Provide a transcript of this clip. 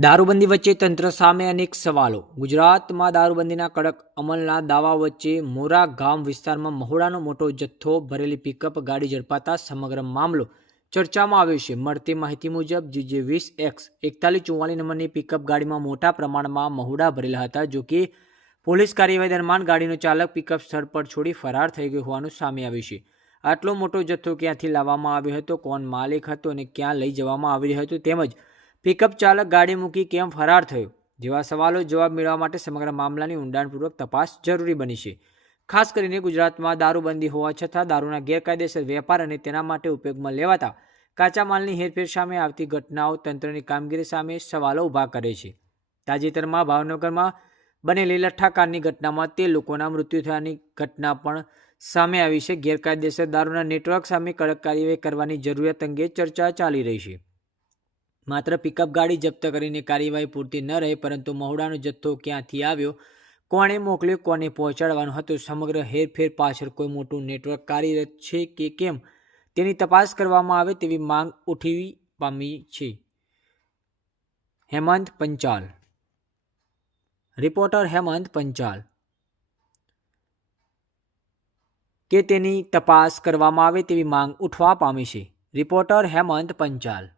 દારૂબંધી વચ્ચે તંત્ર સામે અનેક સવાલો। ગુજરાતમાં દારૂબંધીના કડક અમલના દાવા વચ્ચે મોરા ગામ વિસ્તારમાં મહુડાનો મોટો જથ્થો ભરેલી પિકઅપ ગાડી ઝડપાતા સમગ્ર મામલો ચર્ચામાં આવ્યો છે। મળતી માહિતી મુજબ GJ20X 4144 નંબરની પિકઅપ ગાડીમાં મોટા પ્રમાણમાં મહુડા ભરેલા હતા। જો કે પોલીસ કાર્યવાહી દરમિયાન ગાડીનો ચાલક પિકઅપ સ્થળ પર છોડી ફરાર થઈ ગયો હોવાનું સામે આવ્યું છે। આટલો મોટો જથ્થો ક્યાંથી લાવવામાં આવ્યો હતો, કોણ માલિક હતો અને ક્યાં લઈ જવામાં આવી રહ્યો હતો, તેમજ પિકઅપ ચાલક ગાડી મૂકી કેમ ફરાર થયો જેવા સવાલો જવાબ મેળવવા માટે સમગ્ર મામલાની ઊંડાણપૂર્વક તપાસ જરૂરી બની છે। ખાસ કરીને ગુજરાતમાં દારૂબંધી હોવા છતાં દારૂના ગેરકાયદેસર વેપાર અને તેના માટે ઉપયોગમાં લેવાતા કાચા માલની હેરફેર સામે આવતી ઘટનાઓ તંત્રની કામગીરી સામે સવાલો ઊભા કરે છે। તાજેતરમાં ભાવનગરમાં બનેલી લઠ્ઠાકારની ઘટનામાં તે લોકોના મૃત્યુ થયાની ઘટના પણ સામે આવી છે। ગેરકાયદેસર દારૂના નેટવર્ક સામે કડક કાર્યવાહી કરવાની જરૂરિયાત અંગે ચર્ચા ચાલી રહી છે। માત્ર પિકઅપ ગાડી જપ્ત કરીને કાર્યવાહી પૂરતી ન રહે, પરંતુ મહુડાનો જથ્થો ક્યાંથી આવ્યો, કોણે મોકલ્યો, કોને પહોંચાડવાનો હતો, સમગ્ર હેરફેર પાછળ કોઈ મોટું નેટવર્ક કાર્યરત છે કે કેમ તેની તપાસ કરવામાં આવે તેવી માંગ ઉઠી પામી છે। હેમંત પંચાલ, રિપોર્ટર હેમંત પંચાલ, કે તેની તપાસ કરવામાં આવે તેવી માંગ ઉઠવા પામી છે। રિપોર્ટર હેમંત પંચાલ।